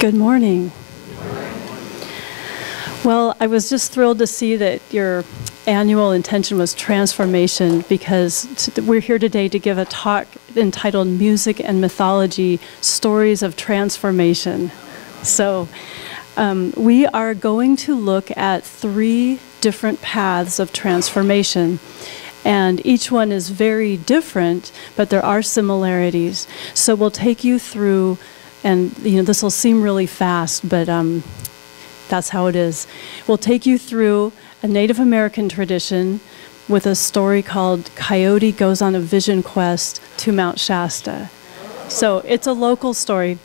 Good morning. Well, I was just thrilled to see that your annual intention was transformation, because we're here today to give a talk entitled Music and Mythology, Stories of Transformation. So we are going to look at 3 different paths of transformation. And each one is very different, but there are similarities. So we'll take you through, and this will seem really fast, but that's how it is. We'll take you through a Native American tradition with a story called Coyote Goes on a Vision Quest to Mount Shasta. So it's a local story.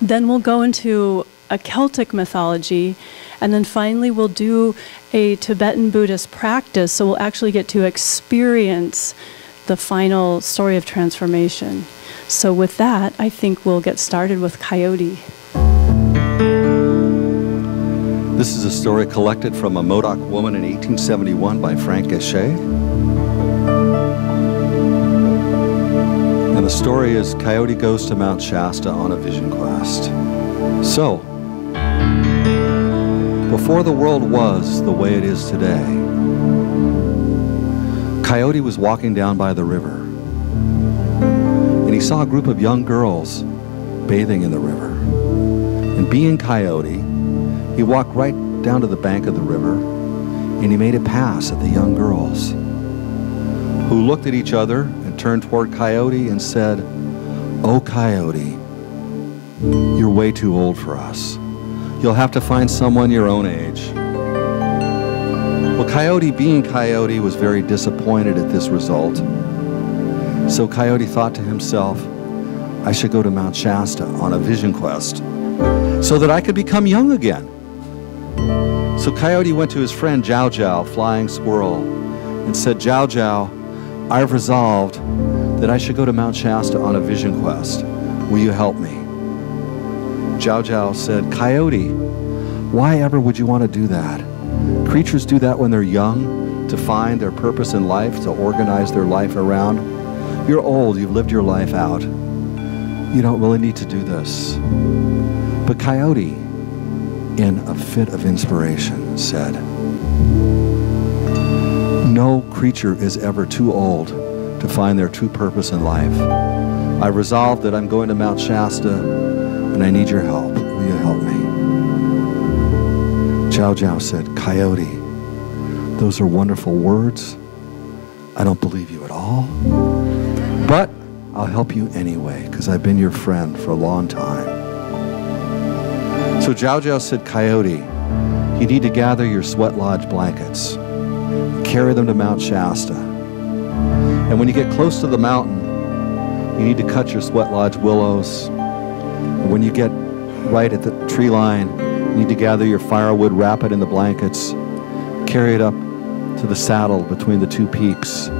Then we'll go into a Celtic mythology, and then finally we'll do a Tibetan Buddhist practice, so we'll actually get to experience the final story of transformation. So with that, I think we'll get started with Coyote. This is a story collected from a Modoc Woman in 1871 by Frank Esche. And the story is Coyote goes to Mount Shasta on a vision quest. So, before the world was the way it is today, Coyote was walking down by the river, and he saw a group of young girls bathing in the river. And being Coyote, he walked right down to the bank of the river, and he made a pass at the young girls, who looked at each other and turned toward Coyote and said, "Oh, Coyote, you're way too old for us. You'll have to find someone your own age." Well, Coyote, being Coyote, was very disappointed at this result. So Coyote thought to himself, I should go to Mount Shasta on a vision quest so that I could become young again. So Coyote went to his friend Jow Jow, Flying Squirrel, and said, "Jow Jow, I've resolved that I should go to Mount Shasta on a vision quest. Will you help me?" Jow Jow said, "Coyote, why ever would you want to do that? Creatures do that when they're young, to find their purpose in life, to organize their life around. You're old, you've lived your life out. You don't really need to do this." But Coyote, in a fit of inspiration, said, "No creature is ever too old to find their true purpose in life. I resolved that I'm going to Mount Shasta, and I need your help. Will you help me?" Jow Jow said, "Coyote, those are wonderful words. I don't believe you at all, but I'll help you anyway, because I've been your friend for a long time." So Jow Jow said, "Coyote, you need to gather your sweat lodge blankets, carry them to Mount Shasta. And when you get close to the mountain, you need to cut your sweat lodge willows. And when you get right at the tree line, you need to gather your firewood, wrap it in the blankets, carry it up to the saddle between the 2 peaks,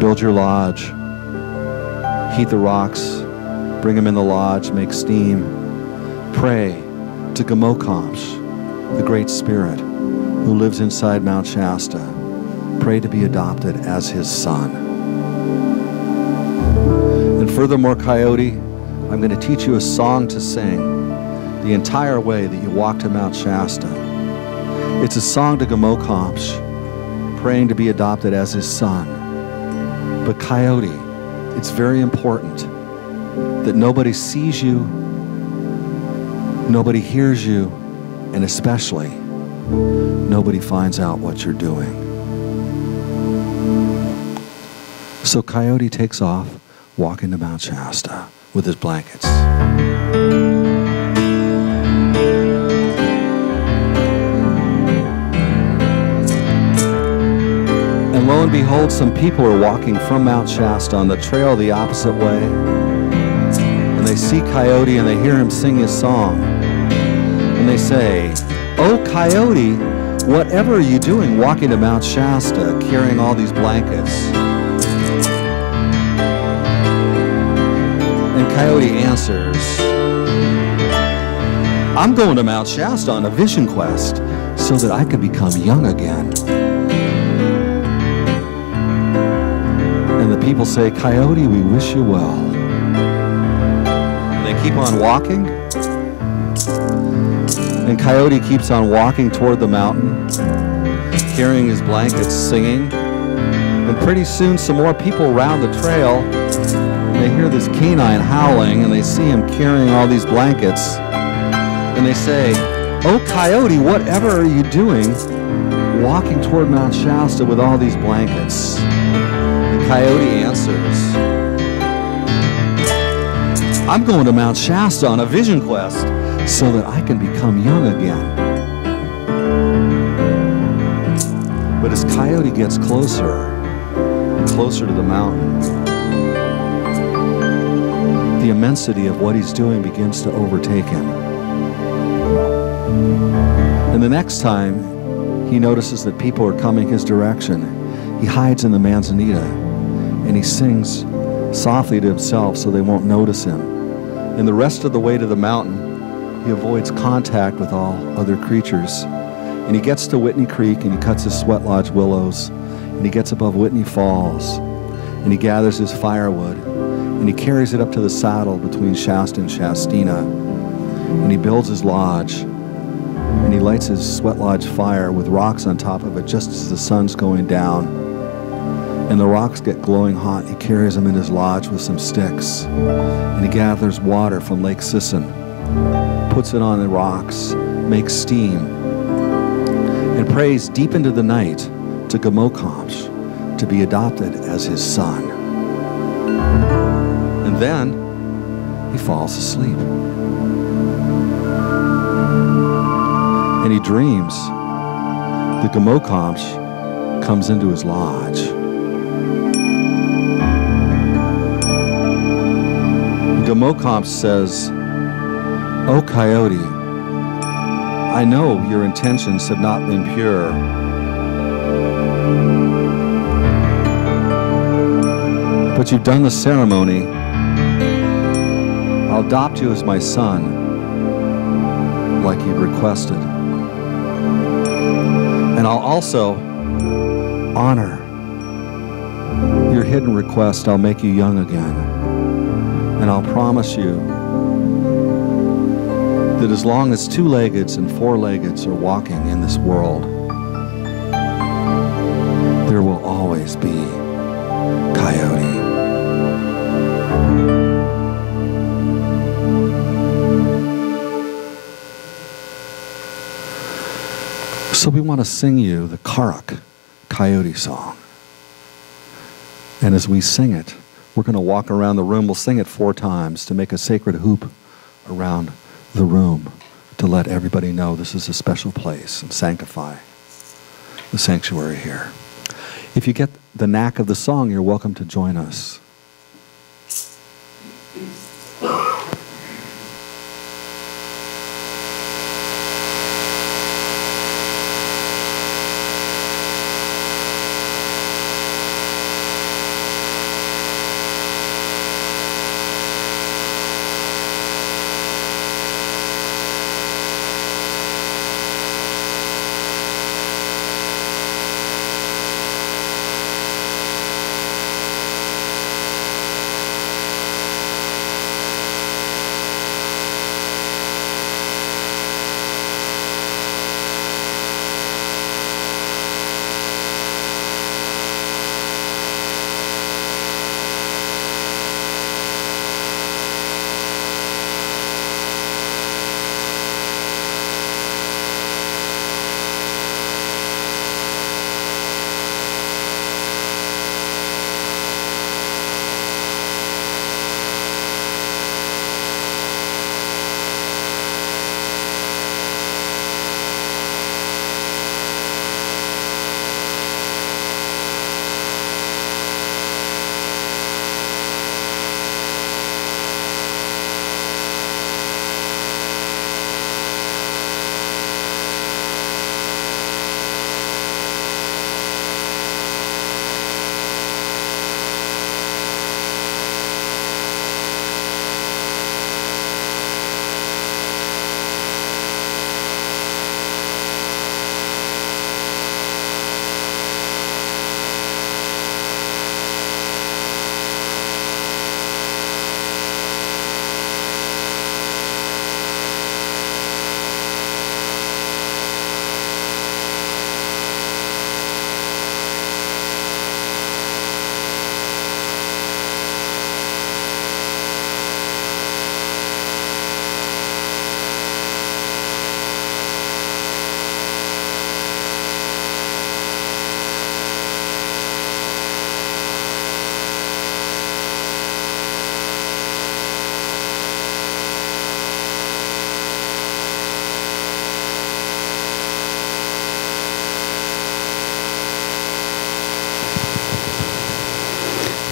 build your lodge, heat the rocks, bring them in the lodge, make steam, pray to Gamokamsh, the Great Spirit who lives inside Mount Shasta. Pray to be adopted as his son. And furthermore, Coyote, I'm going to teach you a song to sing the entire way that you walk to Mount Shasta. It's a song to Gamokamsh, praying to be adopted as his son. But Coyote, it's very important that nobody sees you, nobody hears you, and especially nobody finds out what you're doing." So Coyote takes off, walking to Mount Shasta with his blankets. And lo and behold, some people are walking from Mount Shasta on the trail the opposite way. And they see Coyote and they hear him sing his song. And they say, "Oh, Coyote, whatever are you doing walking to Mount Shasta, carrying all these blankets?" And Coyote answers, "I'm going to Mount Shasta on a vision quest so that I can become young again." And the people say, "Coyote, we wish you well." And they keep on walking, And Coyote keeps on walking toward the mountain, carrying his blankets, singing. And pretty soon some more people round the trail. They hear this canine howling, and they see him carrying all these blankets. And they say, "Oh, Coyote, whatever are you doing walking toward Mount Shasta with all these blankets?" And Coyote answers, "I'm going to Mount Shasta on a vision quest so that I can become young again." But as Coyote gets closer and closer to the mountain, the immensity of what he's doing begins to overtake him. And the next time he notices that people are coming his direction, he hides in the manzanita and he sings softly to himself so they won't notice him. And the rest of the way to the mountain, he avoids contact with all other creatures. And he gets to Whitney Creek and he cuts his sweat lodge willows, and he gets above Whitney Falls and he gathers his firewood and he carries it up to the saddle between Shasta and Shastina, and he builds his lodge and he lights his sweat lodge fire with rocks on top of it just as the sun's going down. And the rocks get glowing hot. He carries them in his lodge with some sticks, and he gathers water from Lake Sisson, puts it on the rocks, makes steam, and prays deep into the night to Gamokamsh to be adopted as his son. And then he falls asleep. And he dreams that Gamokamsh comes into his lodge. Gamokamsh says, "Oh, Coyote, I know your intentions have not been pure. But you've done the ceremony. I'll adopt you as my son, like you requested. And I'll also honor your hidden request. I'll make you young again. And I'll promise you that as long as two-leggeds and four-leggeds are walking in this world, there will always be Coyote." So we want to sing you the Karak Coyote song. And as we sing it, we're going to walk around the room. We'll sing it 4 times to make a sacred hoop around the room to let everybody know this is a special place and sanctify the sanctuary here. If you get the knack of the song, you're welcome to join us.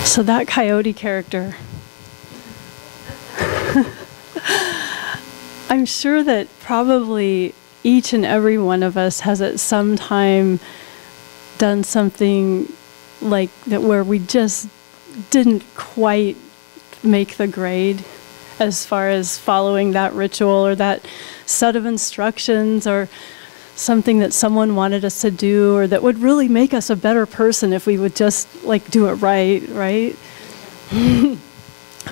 So that Coyote character, I'm sure that probably each and every one of us has at some time done something like that where we just didn't quite make the grade as far as following that ritual or that set of instructions or something that someone wanted us to do or that would really make us a better person if we would just like do it right?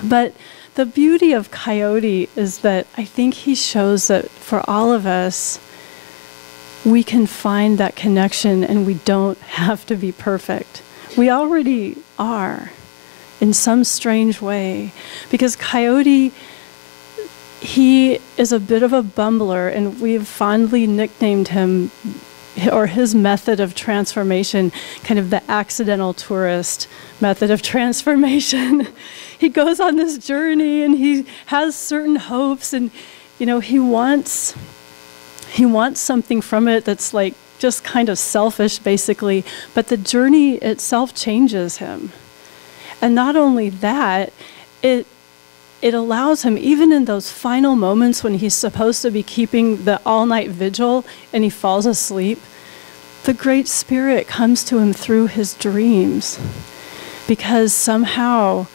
But the beauty of Coyote is that I think he shows that for all of us, we can find that connection and we don't have to be perfect. We already are in some strange way, because Coyote, he is a bit of a bumbler, and we've fondly nicknamed him, or his method of transformation, kind of the accidental tourist method of transformation. He goes on this journey and he has certain hopes, and he wants something from it that's like just kind of selfish, basically, but the journey itself changes him. And not only that, it allows him, even in those final moments when he's supposed to be keeping the all-night vigil and he falls asleep, the Great Spirit comes to him through his dreams, because somehow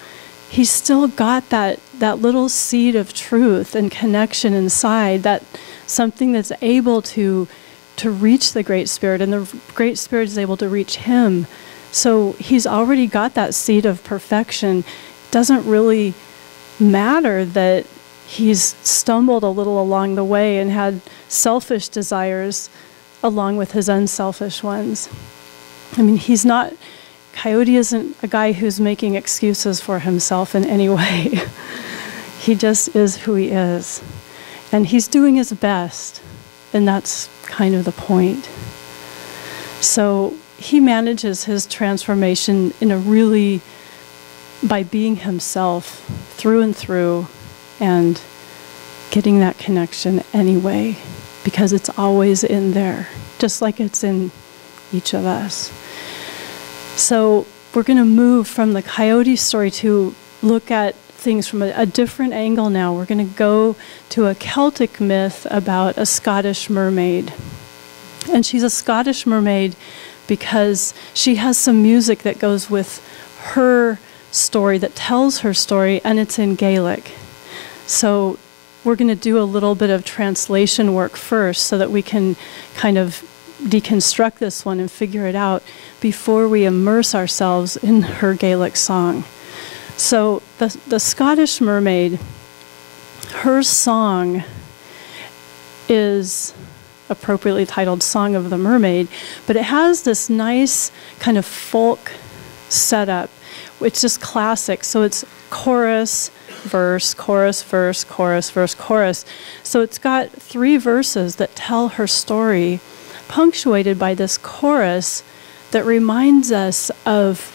he's still got that little seed of truth and connection inside, that something that's able to reach the Great Spirit, and the Great Spirit is able to reach him. So he's already got that seed of perfection. It doesn't really matter that he's stumbled a little along the way and had selfish desires along with his unselfish ones. I mean, Coyote isn't a guy who's making excuses for himself in any way. He just is who he is. And he's doing his best, and that's kind of the point. So he manages his transformation by being himself through and through and getting that connection anyway, because it's always in there, just like it's in each of us. So we're going to move from the Coyote story to look at things from a different angle now. We're going to go to a Celtic myth about a Scottish mermaid. And she's a Scottish mermaid because she has some music that goes with her story, that tells her story, and it's in Gaelic. So we're going to do a little bit of translation work first so that we can kind of deconstruct this one and figure it out before we immerse ourselves in her Gaelic song. So the Scottish mermaid, her song is appropriately titled Song of the Mermaid, but it has this nice kind of folk setup, which is classic. So it's chorus, verse, chorus, verse, chorus, verse, chorus. So it's got 3 verses that tell her story, punctuated by this chorus that reminds us of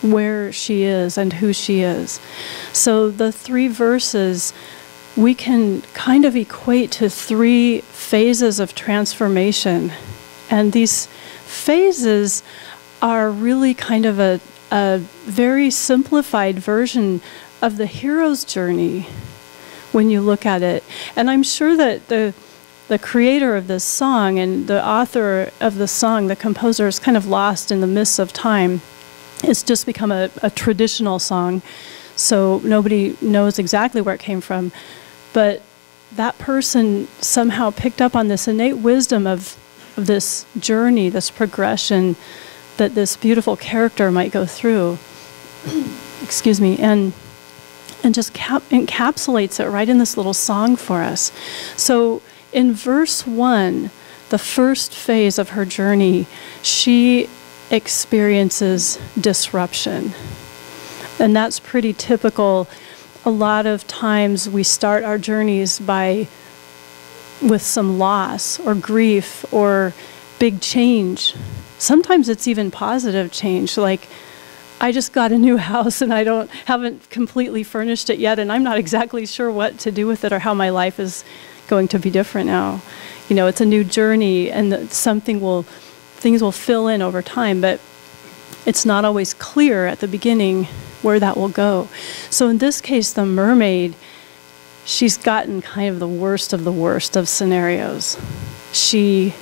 where she is and who she is. So the 3 verses we can kind of equate to 3 phases of transformation. And these phases are really kind of a very simplified version of the hero's journey when you look at it. And I'm sure that the creator of this song and the author of the song, the composer, is kind of lost in the mists of time. It's just become a traditional song, so nobody knows exactly where it came from. But that person somehow picked up on this innate wisdom of this journey, this progression that this beautiful character might go through. Excuse me, and just encapsulates it right in this little song for us. So in verse 1, the first phase of her journey, she experiences disruption. And that's pretty typical. A lot of times we start our journeys with some loss or grief or big change. Sometimes it's even positive change, like I just got a new house and I haven't completely furnished it yet, and I'm not exactly sure what to do with it or how my life is going to be different now. You know, it's a new journey, and things will fill in over time, but it's not always clear at the beginning where that will go. So in this case, the mermaid, she's gotten kind of the worst of scenarios. She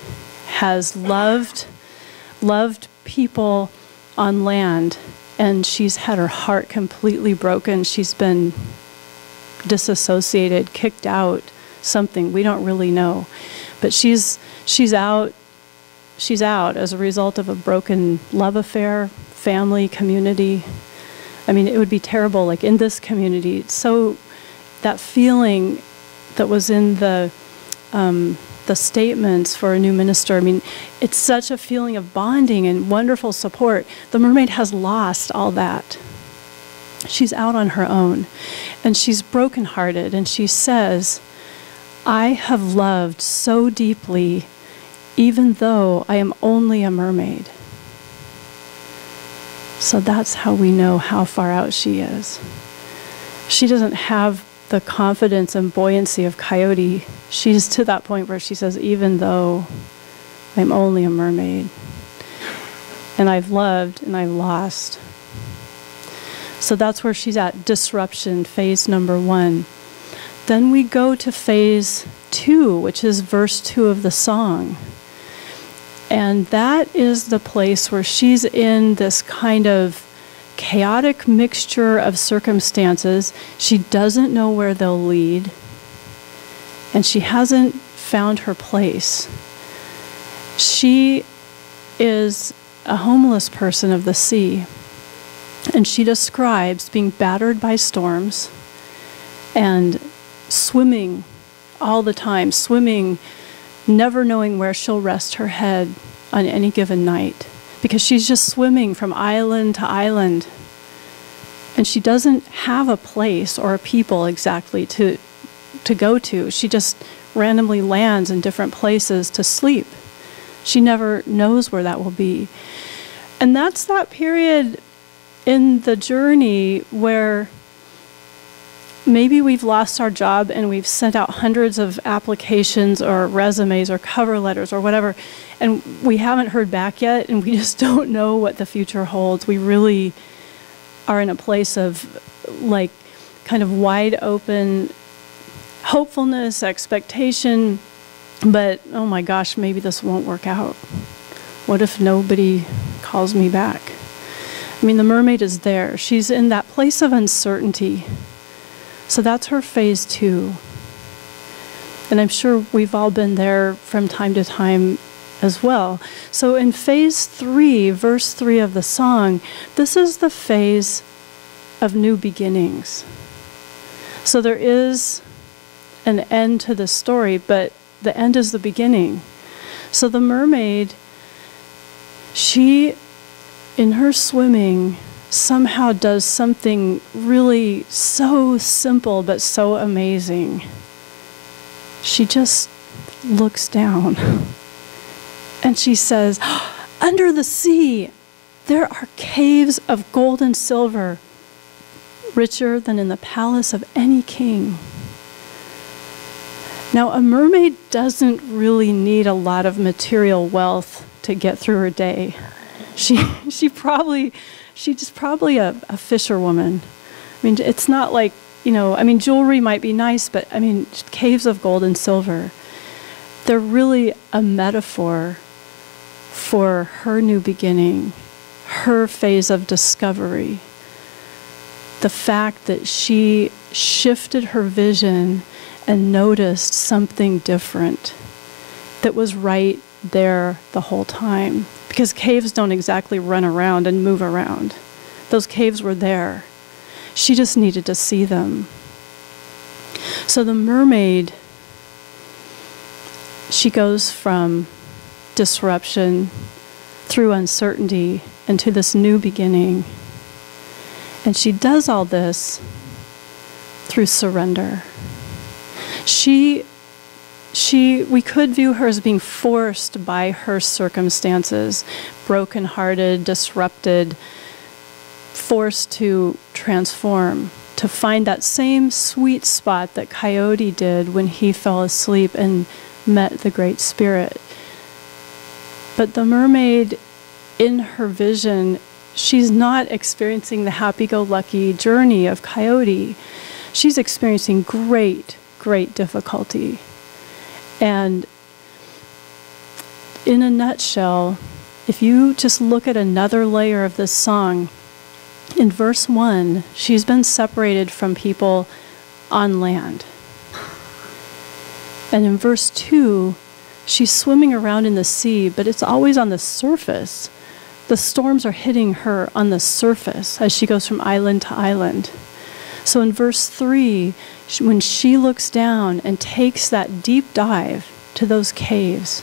has loved people on land, and she's had her heart completely broken. She's been disassociated, kicked out, something we don't really know. But she's out as a result of a broken love affair, family, community. I mean, it would be terrible, like in this community. So that feeling that was in the statements for a new minister, I mean, it's such a feeling of bonding and wonderful support. The mermaid has lost all that. She's out on her own, and she's brokenhearted, and she says, I have loved so deeply, even though I am only a mermaid. So that's how we know how far out she is. She doesn't have the confidence and buoyancy of Coyote. She's to that point where she says, even though I'm only a mermaid, and I've loved and I've lost. So that's where she's at, disruption, phase number 1. Then we go to phase 2, which is verse 2 of the song. And that is the place where she's in this kind of chaotic mixture of circumstances. She doesn't know where they'll lead, and she hasn't found her place. She is a homeless person of the sea, and she describes being battered by storms and swimming all the time, never knowing where she'll rest her head on any given night, because she's just swimming from island to island. And she doesn't have a place or a people exactly to go to. She just randomly lands in different places to sleep. She never knows where that will be. And that's that period in the journey where maybe we've lost our job and we've sent out hundreds of applications or resumes or cover letters or whatever, and we haven't heard back yet, and we just don't know what the future holds. We really are in a place of like kind of wide open hopefulness, expectation, but oh my gosh, maybe this won't work out. What if nobody calls me back? I mean, the mermaid is there. She's in that place of uncertainty. So that's her phase 2. And I'm sure we've all been there from time to time as well. So in phase 3, verse 3 of the song, this is the phase of new beginnings. So there is an end to the story, but the end is the beginning. So the mermaid, she, in her swimming, somehow does something really so simple but so amazing. She just looks down and she says, under the sea, there are caves of gold and silver, richer than in the palace of any king. Now, a mermaid doesn't really need a lot of material wealth to get through her day. She's probably a fisherwoman. I mean, it's not like, jewelry might be nice, but caves of gold and silver, they're really a metaphor for her new beginning, her phase of discovery. The fact that she shifted her vision and noticed something different that was right there the whole time. Because caves don't exactly run around and move around. Those caves were there. She just needed to see them. So the mermaid, she goes from disruption through uncertainty into this new beginning. And she does all this through surrender. We could view her as being forced by her circumstances, brokenhearted, disrupted, forced to transform, to find that same sweet spot that Coyote did when he fell asleep and met the Great Spirit. But the mermaid, in her vision, she's not experiencing the happy-go-lucky journey of Coyote. She's experiencing great, great difficulty. And in a nutshell, if you just look at another layer of this song, in verse 1, she's been separated from people on land. And in verse 2, she's swimming around in the sea, but it's always on the surface. The storms are hitting her on the surface as she goes from island to island. So in verse 3, when she looks down and takes that deep dive to those caves,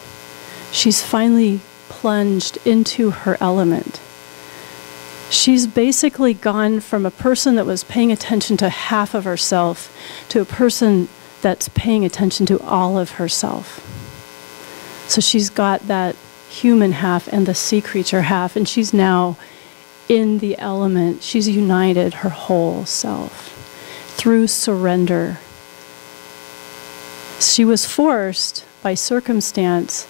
she's finally plunged into her element. She's basically gone from a person that was paying attention to half of herself to a person that's paying attention to all of herself. So she's got that human half and the sea creature half, and she's now in the element. She's united her whole self through surrender. She was forced by circumstance,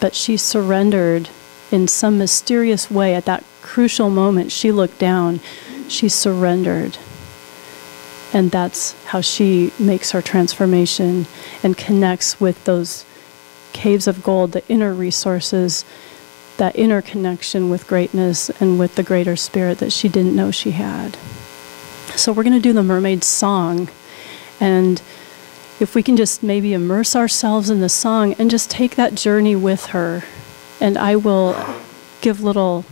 but she surrendered in some mysterious way. At that crucial moment, she looked down, she surrendered. And that's how she makes her transformation and connects with those caves of gold, the inner resources, that inner connection with greatness and with the greater spirit that she didn't know she had. So we're going to do the mermaid song. And if we can just maybe immerse ourselves in the song and just take that journey with her. And I will give little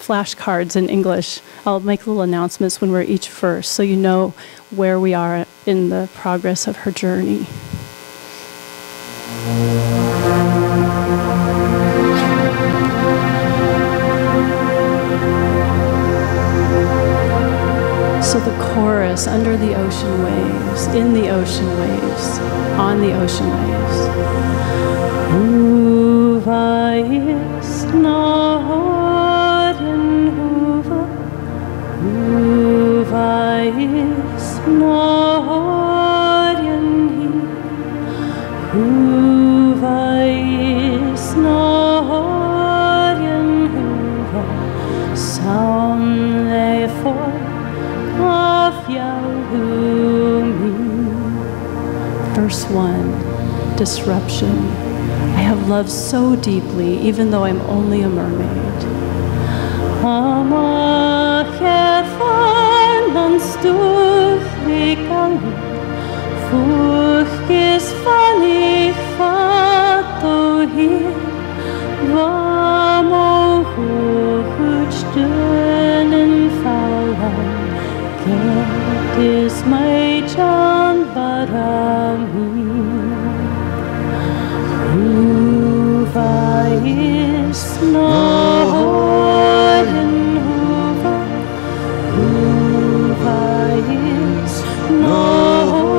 flashcards in English. I'll make little announcements when we're each verse so you know where we are in the progress of her journey. So the chorus, under the ocean waves, in the ocean waves, on the ocean waves. Huva is Norden Huva, Huva is Norden hi, Huva is Norden Huva, Samle for Verse 1, disruption. I have loved so deeply, even though I'm only a mermaid. Is my John Barami, Huva is Norden Huva, Huva is Norden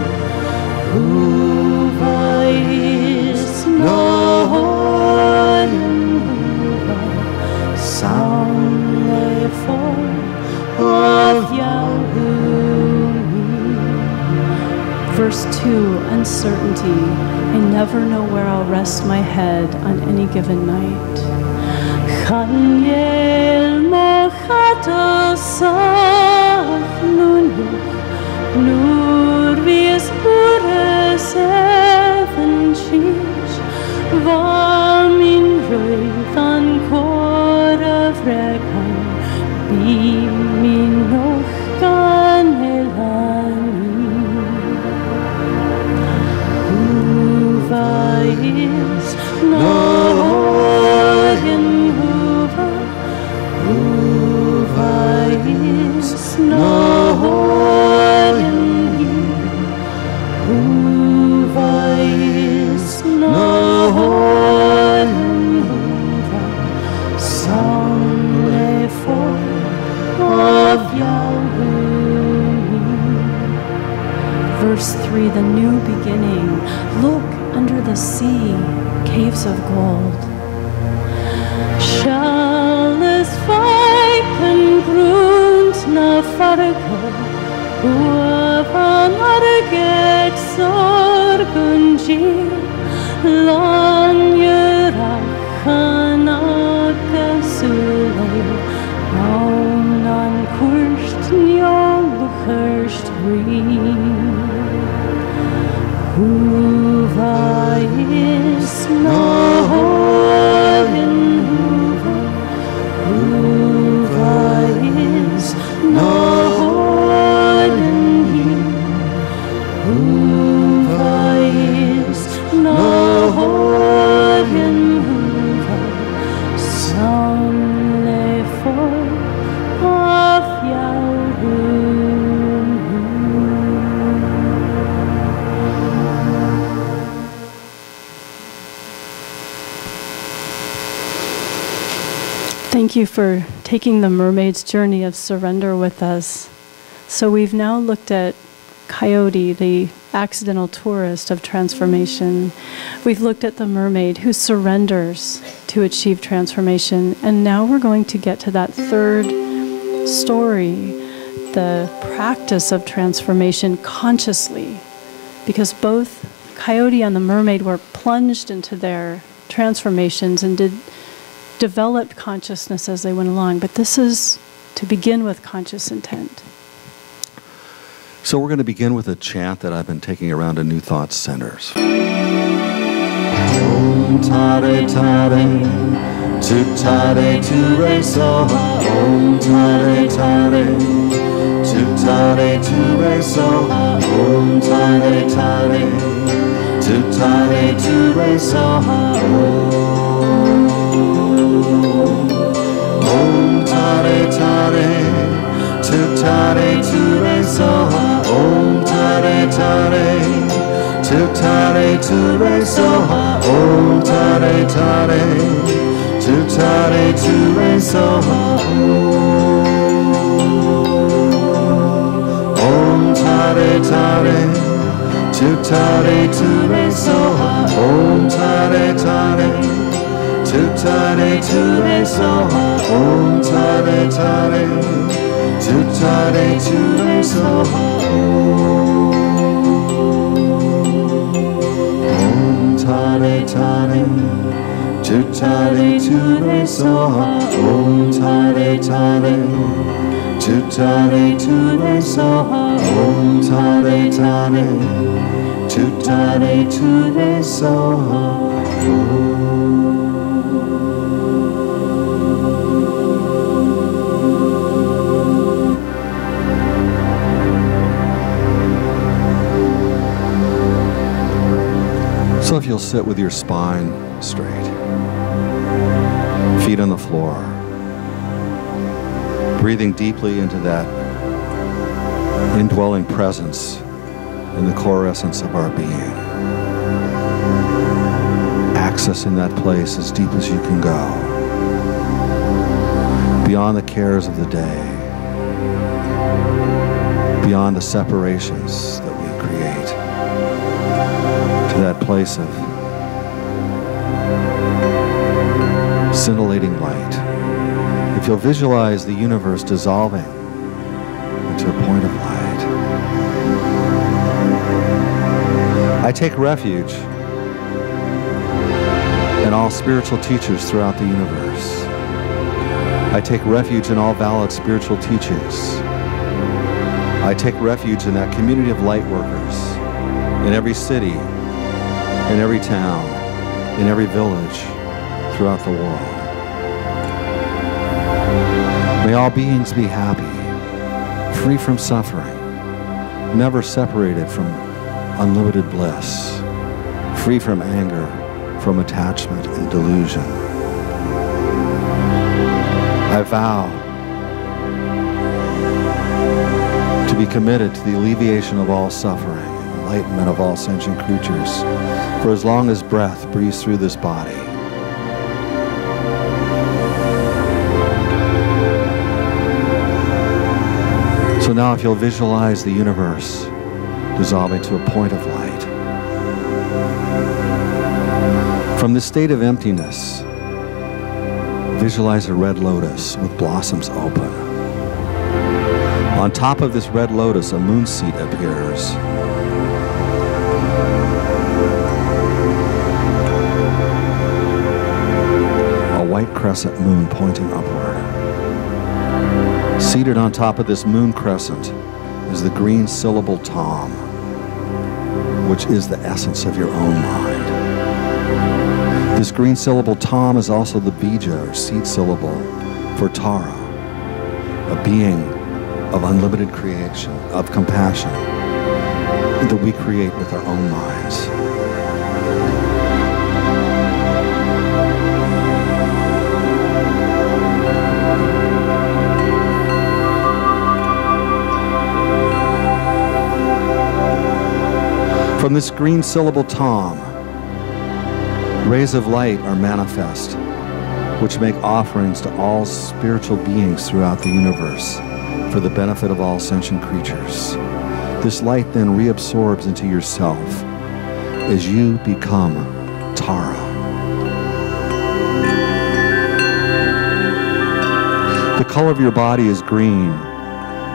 hi, Huva is Norden Huva, Samle for of Yahweh. Verse 2, uncertainty. I never know where I'll rest my head on any given night. Chaniel mochata saf nunuch, nur wie es pure seven chish, vam in röv an kor of rekan, be Verse 3, the new beginning. Look under the sea, caves of gold. Schales Weichen grunt na Farke, Uavan Arget Sorgunji, Lan Yerachana Thank you for taking the mermaid's journey of surrender with us. So we've now looked at Coyote, the accidental tourist of transformation. We've looked at the mermaid who surrenders to achieve transformation. And now we're going to get to that third story, the practice of transformation consciously. Because both Coyote and the mermaid were plunged into their transformations and developed consciousness as they went along. But this is to begin with conscious intent. So we're going to begin with a chant that I've been taking around to New Thought centers. Om tare tare, tu tare tu re so. Om tare tare, tu tare tu re so. Om tare tare, tu tare tu re so. Om tare tare, tu tare tu re so. Om tare tare, tu tare tu re so. Om tare tare, tu tare tu re so. Om tare tare, tu tare tu re so. Om tare tare, tu tare tu re so. Om tare tare, tu tare tu re so. Om tare tare, tu tare tu re so. Om tare tare, tu tare tu re so. Om tare tare, tu tare tu re so. So if you'll sit with your spine straight, feet on the floor, breathing deeply into that indwelling presence in the core essence of our being, accessing that place as deep as you can go, beyond the cares of the day, beyond the separations that we create, to that place of scintillating light. If you'll visualize the universe dissolving into a point of light, I take refuge in all spiritual teachers throughout the universe. I take refuge in all valid spiritual teachings. I take refuge in that community of light workers in every city, in every town, in every village throughout the world. May all beings be happy, free from suffering, never separated from unlimited bliss, free from anger, from attachment and delusion. I vow to be committed to the alleviation of all suffering, enlightenment of all sentient creatures, for as long as breath breathes through this body. So now if you'll visualize the universe dissolving to a point of light, from this state of emptiness, visualize a red lotus with blossoms open. On top of this red lotus, a moon seat appears. A white crescent moon pointing upward. Seated on top of this moon crescent is the green syllable Tom, which is the essence of your own mind. This green syllable Tom is also the bija, or seed syllable, for Tara, a being of unlimited creation, of compassion, that we create with our own minds. From this green syllable Tom, rays of light are manifest which make offerings to all spiritual beings throughout the universe for the benefit of all sentient creatures. This light then reabsorbs into yourself as you become Tara. The color of your body is green.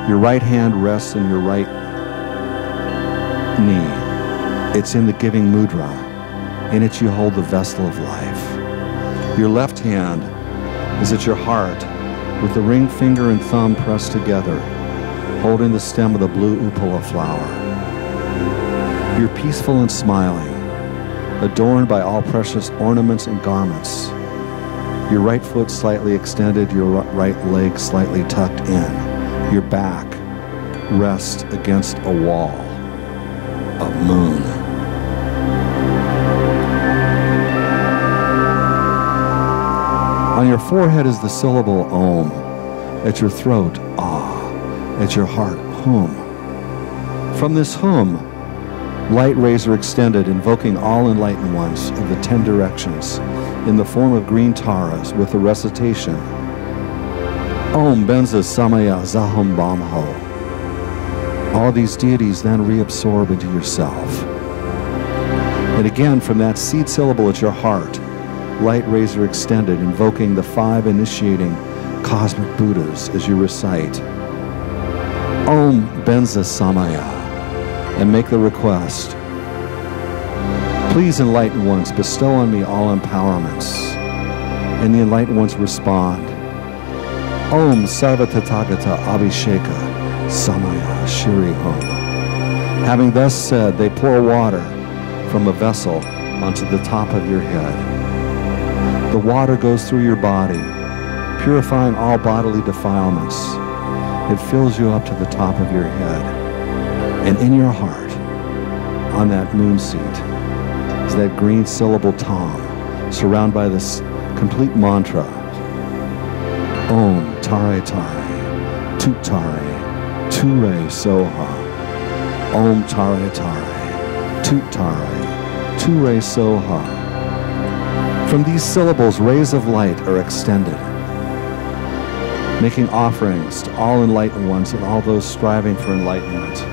Your right hand rests in your right knee. It's in the giving mudra. In it you hold the vessel of life. Your left hand is at your heart with the ring finger and thumb pressed together, holding the stem of the blue upala flower. You're peaceful and smiling, adorned by all precious ornaments and garments. Your right foot slightly extended, your right leg slightly tucked in. Your back rests against a wall of moon. On your forehead is the syllable Om. At your throat, Ah. At your heart, Hum. From this Hum, light rays are extended, invoking all enlightened ones of the 10 directions in the form of green taras with the recitation Om Benza Samaya Zahum Bamho. All these deities then reabsorb into yourself. And again, from that seed syllable at your heart, light rays are extended, invoking the 5 initiating cosmic Buddhas as you recite Om Benza Samaya and make the request, please, enlightened ones, bestow on me all empowerments. And the enlightened ones respond, Om Sarva Tathagata Abhisheka Samaya Shiri Hum. Having thus said, they pour water from a vessel onto the top of your head. The water goes through your body, purifying all bodily defilements. It fills you up to the top of your head. And in your heart, on that moon seat, is that green syllable Tom, surrounded by this complete mantra. Om Tare Tare, Tut Tare, Ture Soha. Om Tare Tare, Tut Tare, Ture Soha. From these syllables, rays of light are extended, making offerings to all enlightened ones and all those striving for enlightenment.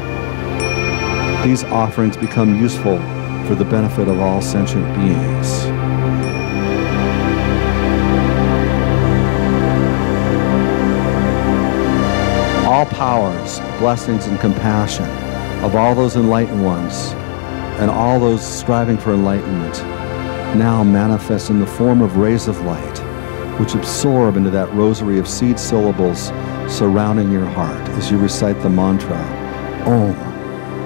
These offerings become useful for the benefit of all sentient beings. All powers, blessings, and compassion of all those enlightened ones and all those striving for enlightenment now manifest in the form of rays of light, which absorb into that rosary of seed syllables surrounding your heart as you recite the mantra, Om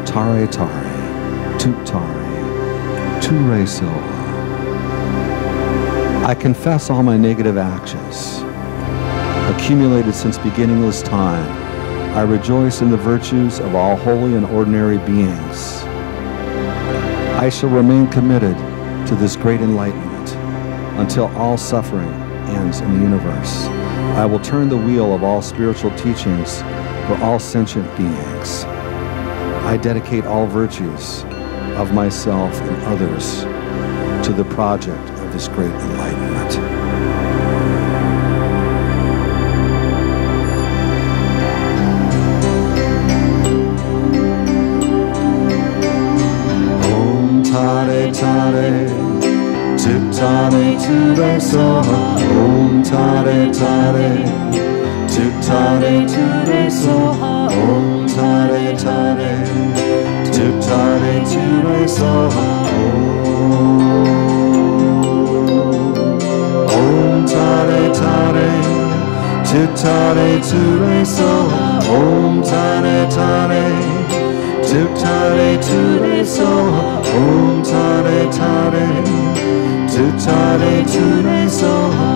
Tare Tare, Tut Tare, Ture Soha. I confess all my negative actions, accumulated since beginningless time. I rejoice in the virtues of all holy and ordinary beings. I shall remain committed to this great enlightenment until all suffering ends in the universe. I will turn the wheel of all spiritual teachings for all sentient beings. I dedicate all virtues of myself and others to the project of this great enlightenment. Om Tare Tare, Tut Tare Ture Soha. Om Tare Tare, Tut Tare Ture Soha. Om Tare Tare, Tut Tare Ture Soha. Om Tare Tare, Tut Tare Ture Soha. Om Tare Tare, Tut Tare Ture Soha. Om Tare Tare, Tut Tare Ture Soha.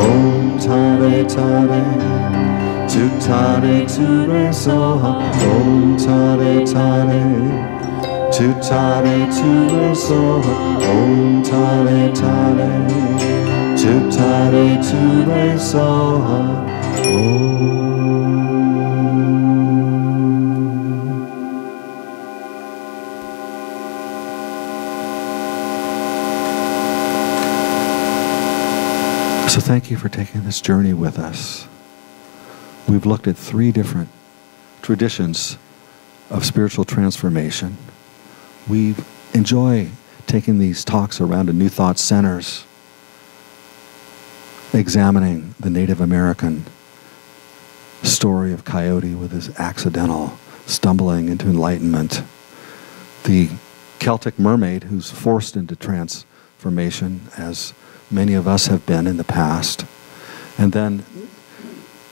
Om Tare Tare, Tut Tare Ture Soha. Om Tare Tare, Tut Tare Ture Soha. Om Tare Tare, Tut Tare Ture Soha. Om. So thank you for taking this journey with us. We've looked at 3 different traditions of spiritual transformation. We enjoy taking these talks around to New Thought centers, examining the Native American story of Coyote with his accidental stumbling into enlightenment, the Celtic mermaid who's forced into transformation, as many of us have been in the past, and then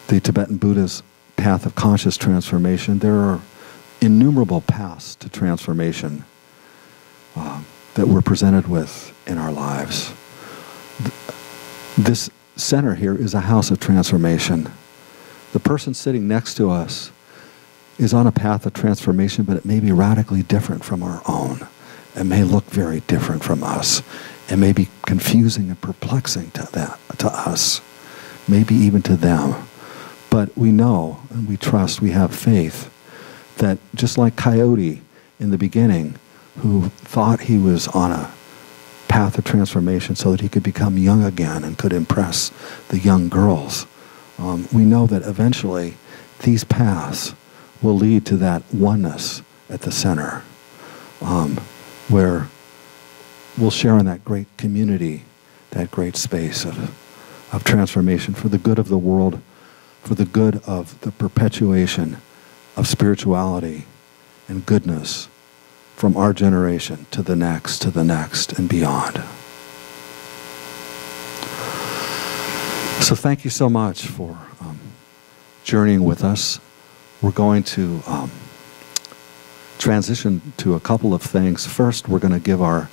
the Tibetan Buddhist path of conscious transformation. There are innumerable paths to transformation that we're presented with in our lives. This center here is a house of transformation. The person sitting next to us is on a path of transformation, but it may be radically different from our own. It may look very different from us. It may be confusing and perplexing to us, maybe even to them. But we know and we trust, we have faith that just like Coyote in the beginning, who thought he was on a path of transformation so that he could become young again and could impress the young girls, we know that eventually these paths will lead to that oneness at the center, where we'll share in that great community, that great space of transformation for the good of the world, for the good of the perpetuation of spirituality and goodness from our generation to the next, and beyond. So thank you so much for journeying with us. We're going to transition to a couple of things. First, we're going to give our